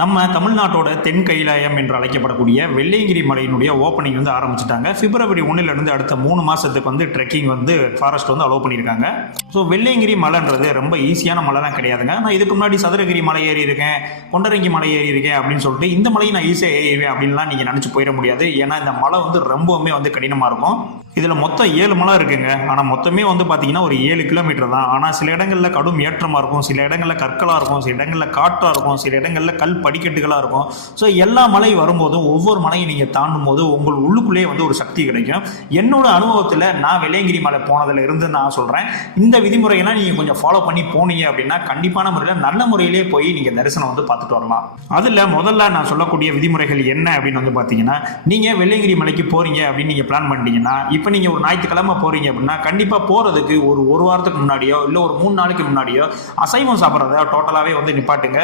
நம்ம தமிழ்நாட்டோட தென் கைலாயம் என்று அழைக்கப்படக்கூடிய வெள்ளையங்கிரி மலையினுடைய ஓப்பனிங் வந்து ஆரம்பிச்சிட்டாங்க. பிப்ரவரி ஒன்றிலிருந்து அடுத்த மூணு மாதத்துக்கு வந்து ட்ரெக்கிங் வந்து ஃபாரஸ்ட் வந்து அலோவ் பண்ணியிருக்காங்க. ஸோ வெள்ளையங்கிரி மலைன்றது ரொம்ப ஈஸியான மலைலாம் கிடையாதுங்க. நான் இதுக்கு முன்னாடி சதுரகிரி மலை ஏறி இருக்கேன் கொண்டரங்கி மலை ஏறி இருக்கேன் அப்படின்னு சொல்லிட்டு இந்த மலையை நான் ஈஸியாக ஏறிவேன் அப்படின்லாம் நீங்கள் நினச்சி போயிட முடியாது. ஏன்னா இந்த மலை வந்து ரொம்பவுமே வந்து கடினமாக இருக்கும். இதில் மொத்தம் ஏழு மலை இருக்குங்க. ஆனால் மொத்தமே வந்து பார்த்தீங்கன்னா ஒரு ஏழு கிலோமீட்டர் தான். ஆனால் சில இடங்களில் கடும் ஏற்றமாக இருக்கும் சில இடங்களில் கற்களாக இருக்கும் சில இடங்களில் காற்றாக இருக்கும் சில இடங்களில் கல் படிக்கட்டுகளாக இருக்கும். ஸோ எல்லா மலை வரும்போதும் ஒவ்வொரு மலையை நீங்கள் தாண்டும் போது உங்கள் உள்ளுக்குள்ளேயே வந்து ஒரு சக்தி கிடைக்கும். என்னோட அனுபவத்தில் நான் வெள்ளையங்கிரி மலை போனதில் இருந்து நான் சொல்கிறேன் இந்த விதிமுறையெல்லாம் நீங்கள் கொஞ்சம் ஃபாலோ பண்ணி போனீங்க அப்படின்னா கண்டிப்பான முறையில் நல்ல முறையிலே போய் நீங்கள் தரிசனம் வந்து பார்த்துட்டு வரலாம். அதில் முதல்ல நான் சொல்லக்கூடிய விதிமுறைகள் என்ன அப்படின்னு வந்து பார்த்தீங்கன்னா நீங்கள் வெள்ளையங்கிரி மலைக்கு போகிறீங்க அப்படின்னு நீங்கள் பிளான் பண்ணிட்டீங்கன்னா இப்போ நீங்கள் ஒரு ஞாயிற்றுக்கிழமை போகிறீங்க அப்படின்னா கண்டிப்பாக போகிறதுக்கு ஒரு ஒரு வாரத்துக்கு முன்னாடியோ இல்லை ஒரு மூணு நாளைக்கு முன்னாடியோ அசைவம் சாப்பிட்றத டோட்டலாகவே வந்து நிப்பாட்டுங்க.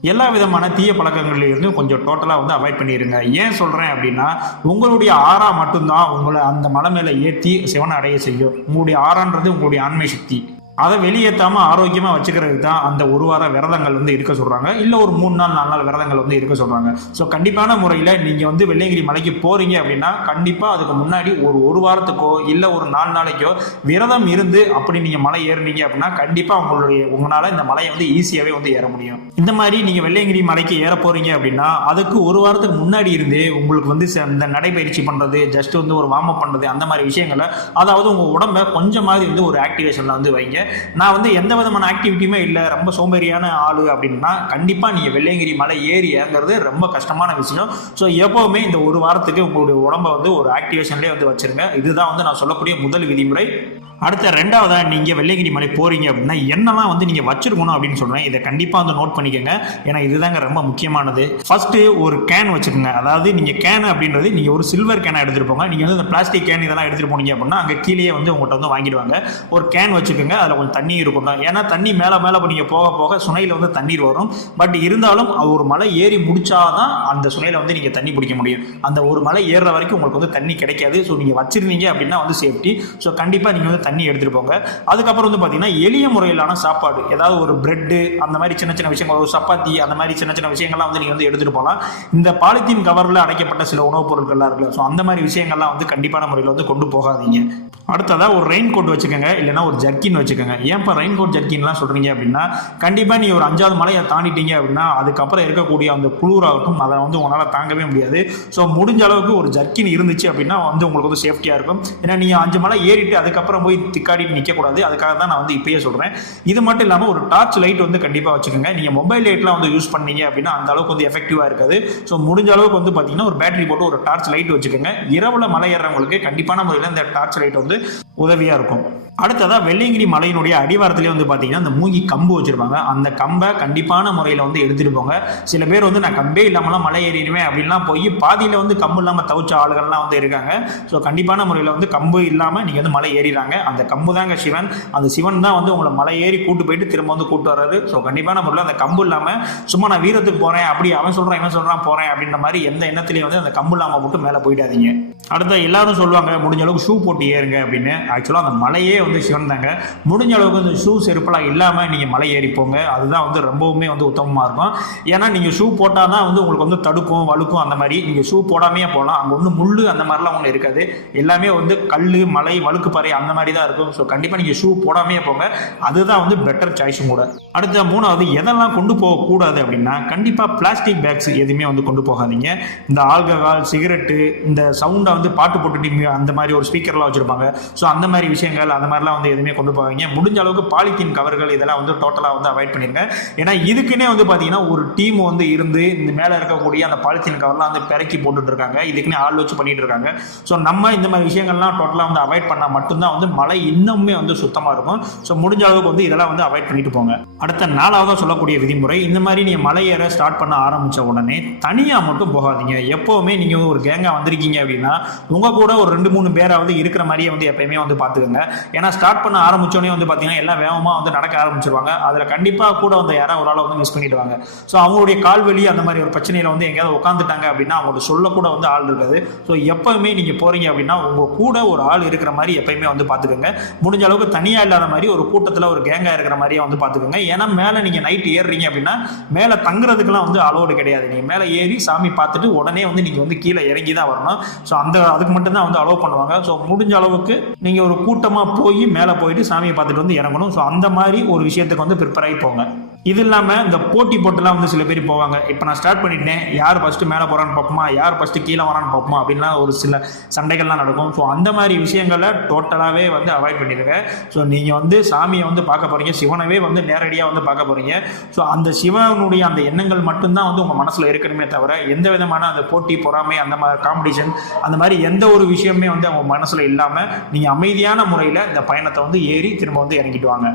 எல்லா விதமான தீய பழக்கங்களிலிருந்து கொஞ்சம் டோட்டலாக வந்து அவாய்ட் பண்ணிடுங்க ஏன் சொல்கிறேன் அப்படின்னா உங்களுடைய ஆறா மட்டும்தான் உங்களை அந்த மலை மேலே ஏற்றி சிவனை அடைய செய்யும். உங்களுடைய ஆறான்றது உங்களுடைய ஆண்மை சக்தி. அதை வெளியேற்றாமல் ஆரோக்கியமாக வச்சுக்கிறதுக்கு தான் அந்த ஒரு வார விரதங்கள் வந்து இருக்க சொல்கிறாங்க இல்லை ஒரு மூணு நாள் நாலு நாள் விரதங்கள் வந்து இருக்க சொல்கிறாங்க ஸோ கண்டிப்பான முறையில் நீங்கள் வந்து வெள்ளையங்கிரி மலைக்கு போகிறீங்க அப்படின்னா கண்டிப்பாக அதுக்கு முன்னாடி ஒரு ஒரு வாரத்துக்கோ இல்லை ஒரு நாலு நாளைக்கோ விரதம் இருந்து அப்படி நீங்கள் மலை ஏறுனீங்க அப்படின்னா கண்டிப்பாக உங்களுடைய உங்களால் இந்த மலையை வந்து ஈஸியாகவே வந்து ஏற முடியும். இந்த மாதிரி நீங்கள் வெள்ளையங்கிரி மலைக்கு ஏற போகிறீங்க அப்படின்னா அதுக்கு ஒரு வாரத்துக்கு முன்னாடி இருந்தே உங்களுக்கு வந்து ச- இந்த நடைப்பயிற்சி பண்ணுறது ஜஸ்ட் வந்து ஒரு வார்ம் அப் பண்ணுறது அந்த மாதிரி விஷயங்களை அதாவது உங்கள் உடம்ப கொஞ்சமாவது வந்து ஒரு ஆக்டிவேஷனில் வந்து வைங்க. நான் வந்து எந்த விதமான ஆக்டிவிட்டியுமே இல்லை ரொம்ப சோம்பேறியான ஆள் அப்படின்னா கண்டிப்பாக நீங்கள் வெள்ளையங்கிரி மலை ஏறி இறங்குறது ரொம்ப கஷ்டமான விஷயம். ஸோ எப்போவுமே இந்த ஒரு வாரத்துக்கு உங்களுடைய உடம்ப வந்து ஒரு ஆக்டிவேஷன்லேயே வந்து வச்சிருங்க. இதுதான் வந்து நான் சொல்லக்கூடிய முதல் விதிமுறை. அடுத்த ரெண்டாவதாக நீங்கள் வெள்ளையங்கிரி மலை போகிறீங்க அப்படின்னா என்னெல்லாம் வந்து நீங்கள் வச்சுருக்கணும் அப்படின்னு சொல்கிறேன் இதை கண்டிப்பாக வந்து நோட் பண்ணிக்கோங்க. ஏன்னா இதுதாங்க ரொம்ப முக்கியமானது. ஃபர்ஸ்ட்டு ஒரு கேன் வச்சுருங்க. அதாவது நீங்கள் கேன் அப்படின்றது நீங்கள் ஒரு சில்வர் கேனை எடுத்துகிட்டு போங்க. நீங்கள் வந்து இந்த பிளாஸ்டிக் கேன் இதெல்லாம் எடுத்துகிட்டு போனீங்க அப்படின்னா அங்கே கீழே வந்து உங்கள்கிட்ட வந்து வாங்கிடுவாங்க. ஒரு கேன் வச்சுக்கோங்க. அதில் கொஞ்சம் தண்ணி இருக்கும் தான். ஏன்னா தண்ணி மேலே மேலே நீங்கள் போக போக சுனையில் வந்து தண்ணீர் வரும். பட் இருந்தாலும் ஒரு மலை ஏறி முடிச்சாதான் அந்த சுனையில் வந்து நீங்கள் தண்ணி பிடிக்க முடியும். அந்த ஒரு மலை ஏறுற வரைக்கும் உங்களுக்கு வந்து தண்ணி கிடைக்காது. ஸோ நீங்கள் வச்சுருந்தீங்க அப்படின்னா வந்து சேஃப்டி ஸோ கண்டிப்பாக நீங்கள் வந்து தண்ணி எடுத்துகிட்டு போங்க. அதுக்கப்புறம் வந்து பார்த்தீங்கன்னா எளிய முறையிலான சாப்பாடு. ஏதாவது ஒரு பிரெட்டு அந்த மாதிரி சின்ன சின்ன விஷயங்கள் ஒரு சப்பாத்தி அந்த மாதிரி சின்ன சின்ன விஷயங்கள்லாம் வந்து நீங்கள் வந்து எடுத்துகிட்டு போகலாம். இந்த பாலித்தீன் கவரில் அடைக்கப்பட்ட சில உணவுப் பொருட்கள்லாம் இருக்குல்ல ஸோ அந்த மாதிரி விஷயங்கள்லாம் வந்து கண்டிப்பான முறையில் வந்து கொண்டு போகாதீங்க. அடுத்ததாக ஒரு ரெயின் கோட் வச்சுக்கோங்க இல்லைன்னா ஒரு ஜர்க்கின் வச்சுக்கோங்க. ஏன் இப்போ ரெயின் கோட் ஜர்க்கின்லாம் சொல்கிறீங்க அப்படின்னா கண்டிப்பாக நீ ஒரு அஞ்சாவது மலையை தாண்டிட்டீங்க அப்படின்னா அதுக்கப்புறம் இருக்கக்கூடிய அந்த குளிராகட்டும் அதை வந்து உங்களால் தாங்கவே முடியாது. ஸோ முடிஞ்ச அளவுக்கு ஒரு ஜர்க்கின் இருந்துச்சு அப்படின்னா வந்து உங்களுக்கு வந்து சேஃப்டியாக இருக்கும். ஏன்னா நீங்கள் அஞ்சு மலை ஏறிட்டு அதுக்கப்புறம் போய் திக்காடிட்டு நிற்கக்கூடாது அதுக்காக தான் நான் வந்து இப்பயே சொல்கிறேன் இது மட்டும் இல்லாமல் ஒரு டார்ச் லைட் வந்து கண்டிப்பாக வச்சுக்கோங்க. நீங்கள் மொபைல் லைட்லாம் வந்து யூஸ் பண்ணீங்க அப்படின்னா அந்த அளவுக்கு வந்து எஃபெக்டிவாக இருக்காது. ஸோ முடிஞ்ச அளவுக்கு வந்து பார்த்தீங்கன்னா ஒரு பேட்டரி போட்டு ஒரு டார்ச் லைட் வச்சுக்கோங்க. இரவுல மலை ஏறுறவங்களுக்கு கண்டிப்பான முறையில் இந்த டார்ச் லைட் வந்து உதவியாக இருக்கும். அடுத்ததாக வெள்ளையங்கிரி மலையினுடைய அடிவாரத்திலே வந்து பார்த்தீங்கன்னா அந்த மூங்கி கம்பு வச்சுருப்பாங்க. அந்த கம்பை கண்டிப்பான முறையில் வந்து எடுத்துகிட்டு போங்க. சில பேர் வந்து நான் கம்பே இல்லாமலாம் மலை ஏறிடுவேன் அப்படின்லாம் போய் பாதியில் வந்து கம்பு இல்லாமல் தவிச்ச ஆளுகள்லாம் வந்து இருக்காங்க. ஸோ கண்டிப்பான முறையில் வந்து கம்பு இல்லாமல் நீங்கள் வந்து மலை ஏறிடுறாங்க அந்த கம்பு தாங்க சிவன். அந்த சிவன் தான் வந்து உங்களை மலை ஏறி கூட்டு போயிட்டு திரும்ப வந்து கூட்டு வர்றாரு. ஸோ கண்டிப்பான முறையில் அந்த கம்பு இல்லாமல் சும்மா நான் வீரத்துக்கு போகிறேன் அப்படி அவன் சொல்கிறான் இவன் சொல்கிறான் போகிறேன் அப்படின்ற மாதிரி எந்த எண்ணத்துலையும் வந்து அந்த கம்பு இல்லாமல் மட்டும் மேலே போயிடாதீங்க. அடுத்த எல்லாரும் சொல்லுவாங்க முடிஞ்ச அளவுக்கு ஷூ போட்டு ஏறுங்க அப்படின்னு. ஆக்சுவலாக அந்த மலையே வந்து சிவன் தாங்க முடிஞ்ச அளவுக்கு அந்த ஷூ செருப்பெல்லாம் இல்லாமல் நீங்கள் மலை ஏறி போங்க. அதுதான் வந்து ரொம்பவுமே வந்து உத்தமமாக இருக்கும். ஏன்னா நீங்கள் ஷூ போட்டால் தான் வந்து உங்களுக்கு வந்து தடுக்கும் வழுக்கும் அந்த மாதிரி. நீங்கள் ஷூ போடாமையே போகலாம் அங்கே ஒன்றும் முள் அந்த மாதிரிலாம் ஒன்றும் இருக்காது. எல்லாமே வந்து கல் மலை வழுக்கு பாறை அந்த மாதிரி தான் இருக்கும். ஸோ கண்டிப்பாக நீங்கள் ஷூ போடாமையே போங்க. அதுதான் வந்து பெட்டர் சாய்ஸும் கூட. அடுத்த மூணாவது எதெல்லாம் கொண்டு போகக்கூடாது அப்படின்னா கண்டிப்பாக பிளாஸ்டிக் பேக்ஸ் எதுவுமே வந்து கொண்டு போகாதீங்க. இந்த ஆல்கஹால் சிகரெட்டு இந்த சவுண்டை வந்து பாட்டு போட்டுட்டு அந்த மாதிரி ஒரு ஸ்பீக்கர்லாம் வச்சுருப்பாங்க. ஸோ அந்த மாதிரி விஷயங்கள் அந்த மாதிரி மாதிரிலாம் வந்து எதுவுமே கொண்டு போகாதீங்க. முடிஞ்ச அளவுக்கு பாலித்தீன் கவர்கள் இதெல்லாம் வந்து டோட்டலாக வந்து அவாய்ட் பண்ணிருங்க. ஏன்னா இதுக்குன்னே வந்து பார்த்தீங்கன்னா ஒரு டீம் வந்து இருந்து இந்த மேலே இருக்கக்கூடிய அந்த பாலித்தீன் கவர்லாம் வந்து பெருக்கி போட்டுட்டு இருக்காங்க இதுக்குன்னே ஆள் வச்சு பண்ணிட்டு இருக்காங்க ஸோ நம்ம இந்த மாதிரி விஷயங்கள்லாம் டோட்டலாக வந்து அவாய்ட் பண்ணால் மட்டும்தான் வந்து மழை இன்னுமே வந்து சுத்தமாக இருக்கும். ஸோ முடிஞ்ச அளவுக்கு வந்து இதெல்லாம் வந்து அவாய்ட் பண்ணிட்டு போங்க. அடுத்த நாலாவதாக சொல்லக்கூடிய விதிமுறை இந்த மாதிரி நீங்கள் மலை ஏற ஸ்டார்ட் பண்ண ஆரம்பித்த உடனே தனியாக மட்டும் போகாதீங்க. எப்போவுமே நீங்கள் ஒரு கேங்காக வந்திருக்கீங்க அப்படின்னா உங்கள் கூட ஒரு ரெண்டு மூணு பேராவது இருக்கிற மாதிரியே வந்து எப்பயுமே வந்து பார்த்துக்கோங்க ஏன்னா ஏன்னா ஸ்டார்ட் பண்ண ஆரம்பிச்சோடனே வந்து பார்த்தீங்கன்னா எல்லாம் வேகமாக வந்து நடக்க ஆரம்பிச்சிருவாங்க. அதில் கண்டிப்பாக கூட வந்து யாராவது ஒரு ஆளை வந்து மிஸ் பண்ணிடுவாங்க. ஸோ அவங்களுடைய கால் வலி அந்த மாதிரி ஒரு பிரச்சனையில் வந்து எங்கேயாவது உட்காந்துட்டாங்க அப்படின்னா அவங்களோட சொல்லக்கூட வந்து ஆள் இருக்காது. ஸோ எப்பவுமே நீங்கள் போகிறீங்க அப்படின்னா உங்கள் கூட ஒரு ஆள் இருக்கிற மாதிரி எப்பயுமே வந்து பார்த்துக்கோங்க முடிஞ்ச அளவுக்கு தனியாக இல்லாத மாதிரி ஒரு கூட்டத்தில் ஒரு கேங்காக இருக்கிற மாதிரியே வந்து பார்த்துக்கோங்க ஏன்னா மேலே நீங்கள் நைட்டு ஏறுறீங்க அப்படின்னா மேலே தங்குறதுக்கெல்லாம் வந்து அலோடு கிடையாது. நீங்கள் மேலே ஏறி சாமி பார்த்துட்டு உடனே வந்து நீங்கள் வந்து கீழே இறங்கி தான் வரணும். ஸோ அந்த அதுக்கு மட்டும்தான் வந்து அலோவ் பண்ணுவாங்க. ஸோ முடிஞ்ச அளவுக்கு நீங்கள் ஒரு கூட்டமாக போய் மேலே போயிட்டு சாமியை பார்த்துட்டு வந்து இறங்கணும். ஸோ அந்த மாதிரி ஒரு விஷயத்துக்கு வந்து ப்ரிப்பேர் ஆகி போங்க. இது இல்லாமல் இந்த போட்டி போட்டுலாம் வந்து சில பேர் போவாங்க. இப்போ நான் ஸ்டார்ட் பண்ணிட்டேன். யார் ஃபஸ்ட்டு மேலே போகிறான்னு பார்ப்போமா? யார் ஃபஸ்ட்டு கீழே வரான்னு பார்ப்போமா? அப்படின்லாம் ஒரு சில சண்டைகள்லாம் நடக்கும். ஸோ அந்த மாதிரி விஷயங்களை டோட்டலாகவே வந்து அவாய்ட் பண்ணிடுங்க. ஸோ நீங்கள் வந்து சாமியை வந்து பார்க்க போகிறீங்க சிவனவே வந்து நேரடியாக வந்து பார்க்க போகிறீங்க ஸோ அந்த சிவனுடைய அந்த எண்ணங்கள் மட்டும்தான் வந்து உங்கள் மனசில் இருக்கணுமே தவிர எந்த விதமான அந்த போட்டி பொறாமை அந்த மாதிரி காம்படிஷன் அந்த மாதிரி எந்த ஒரு விஷயமே வந்து அவங்க மனசில் இல்லாமல் நீங்கள் அமைதியான முறையில் இந்த பயணத்தை வந்து ஏறி திரும்ப வந்து இறங்கிட்டு வாங்க.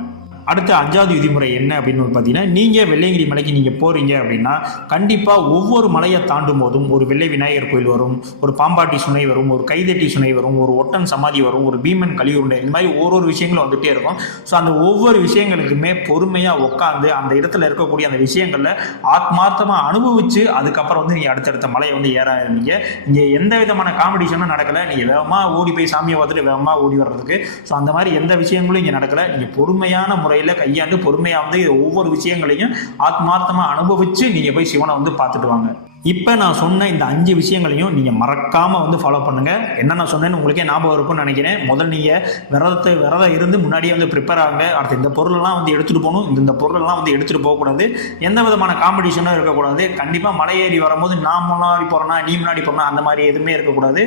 அடுத்த அஞ்சாவது விதிமுறை என்ன அப்படின்னு பார்த்தீங்கன்னா நீங்கள் வெள்ளையங்கிரி மலைக்கு நீங்கள் போகிறீங்க அப்படின்னா கண்டிப்பாக ஒவ்வொரு மலையை தாண்டும் போதும் ஒரு வெள்ளை விநாயகர் கோயில் வரும் ஒரு பாம்பாட்டி சுனை வரும் ஒரு கைதட்டி சுனை வரும் ஒரு ஒட்டன் சமாதி வரும் ஒரு பீமன் கலியுருண்டை இந்த மாதிரி ஒரு ஒரு விஷயங்களும் வந்துகிட்டே இருக்கும். ஸோ அந்த ஒவ்வொரு விஷயங்களுக்குமே பொறுமையாக உட்காந்து அந்த இடத்துல இருக்கக்கூடிய அந்த விஷயங்களில் ஆத்மார்த்தமாக அனுபவித்து அதுக்கப்புறம் வந்து நீங்கள் அடுத்தடுத்த மலையை வந்து ஏற ஆரம்பிங்க. இங்கே எந்த விதமான காம்படிஷனும் நடக்கலை. நீங்கள் வேகமாக ஓடி போய் சாமியை பார்த்துட்டு வேகமாக ஓடி வர்றதுக்கு. ஸோ அந்த மாதிரி எந்த விஷயங்களும் இங்கே நடக்கலை. நீங்கள் பொறுமையான முறையில் கையாண்டு பொறுமையாக வந்து ஒவ்வொரு விஷயங்களையும் ஆத்மார்த்தமாக அனுபவித்து நீங்கள் போய் சிவனை வந்து பார்த்துட்டு வாங்க. இப்போ நான் சொன்ன இந்த அஞ்சு விஷயங்களையும் நீங்கள் மறக்காமல் வந்து ஃபாலோ பண்ணுங்கள் என்ன நான் சொன்னேன்னு உங்களுக்கே ஞாபகம் இருக்கும்னு நினைக்கிறேன். முதல் நீங்கள் விரதத்தை விரதம் இருந்து முன்னாடியே வந்து ப்ரிப்பேர் ஆகுங்க. அடுத்து இந்த பொருளெல்லாம் வந்து எடுத்துகிட்டு போகணும். இந்த இந்த பொருளெல்லாம் வந்து எடுத்துகிட்டு போகக்கூடாது. எந்த விதமான காம்படிஷனும் இருக்கக்கூடாது. கண்டிப்பாக மலை ஏறி வரும்போது நான் முன்னாடி போகிறேன்னா நீ முன்னாடி போகிறனா அந்த மாதிரி எதுவுமே இருக்கக்கூடாது.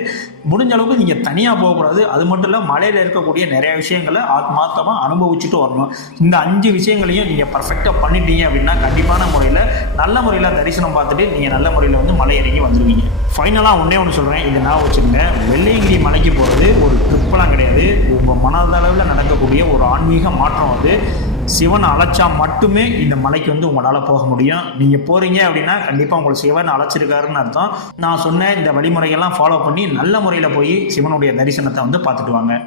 முடிஞ்ச அளவுக்கு நீங்கள் தனியாக போகக்கூடாது. அது மட்டும் இல்லை மலையில் இருக்கக்கூடிய நிறைய விஷயங்களை ஆத்மார்த்தமாக அனுபவிச்சுட்டு வரணும். இந்த அஞ்சு விஷயங்களையும் நீங்கள் பர்ஃபெக்டாக பண்ணிட்டீங்க அப்படின்னா கண்டிப்பான முறையில் நல்ல முறையில் தரிசனம் பார்த்துட்டு நீங்கள் நல்ல முறையில் வந்து மலை இறங்கி வந்துடுவீங்க ஃபைனலாக ஒன்றே ஒன்று சொல்கிறேன் இது நான் வச்சுருங்க வெள்ளையங்கிரி மலைக்கு போகிறது ஒரு ட்ரிப்பெல்லாம் கிடையாது. உங்கள் மனதளவில் நடக்கக்கூடிய ஒரு ஆன்மீக மாற்றம் வந்து சிவன் அழைச்சா மட்டுமே இந்த மலைக்கு வந்து உங்களால் போக முடியும். நீங்கள் போகிறீங்க அப்படின்னா கண்டிப்பாக உங்களை சிவன் அழைச்சிருக்காருன்னு அர்த்தம். நான் சொன்ன இந்த வழிமுறைகள்லாம் ஃபாலோ பண்ணி நல்ல முறையில் போய் சிவனுடைய தரிசனத்தை வந்து பார்த்துட்டு வாங்க.